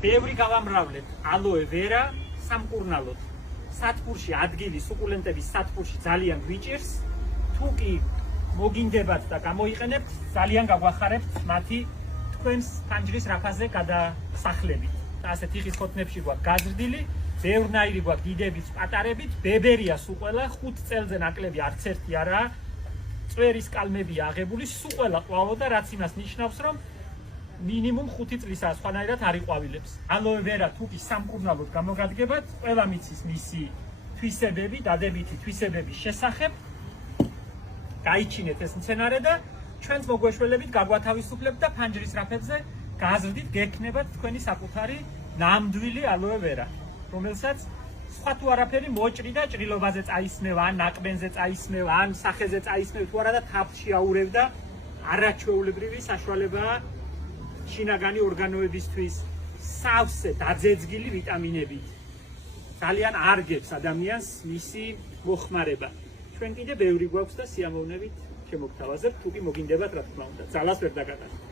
ბევრი გავამრავლებთ ალოე ვერა სამკურნალოდ. სათბურში ადგილი სუკულენტების სათბურში ძალიან გვიჭირს. თუ კი მოგინდებათ და გამოიყენებთ, ძალიან გაგვახარებთ მათი თქვენს ფანჯრის რაფაზე გადასახლებით. ასე თიხის ხოთნებში გვაქვს გაზრდილი, ბევრნაირი გვაქვს დიდებით, პატარებით, ბებერია სულ ყველა 5 წელზე ნაკლები არც ერთი არაა. წვერის კალმებია აღებული, სულ ყველა ყვაოდა, რაც იმას ნიშნავს, რომ მინიმუმ 5 წლისაა სხვანაირად არ იყვავილებს. ალოე ვერა თუ კი სამკურნალოდ გამოგადგებათ, ყველა მიცის მისი თვისებები, დადებითი თვისებების შესახებ. გაიჩინეთ ეს მცენარე და ჩვენს მოგვეშველებით გაგვათავისუფლებთ და ფანჯრის რაფებზე გაზრდით გექნებათ თქვენი საკუთარი ნამდვილი ალოე ვერა, რომელსაც სხვა თუ არაფერი მოჭრი და ჭრილობაზე წაისმევა, ან ნაკბენზე წაისმევა, ან სახეზე წაისმევა თუ არა და თაფლში აურევდა არაჩვეულებრივი საშუალებაა შინაგანი ორგანოებისთვის სავსე დაძეძგილი ვიტამინებით. ძალიან არგებს ადამიანს მისი მოხმარება. ჩვენ კიდე ბევრი გვაქვს და სიამოვნებით შემოგთავაზებთ, თუ კი მოგინდებათ, რა თქმა უნდა, ძალას ვერ დაგატანთ.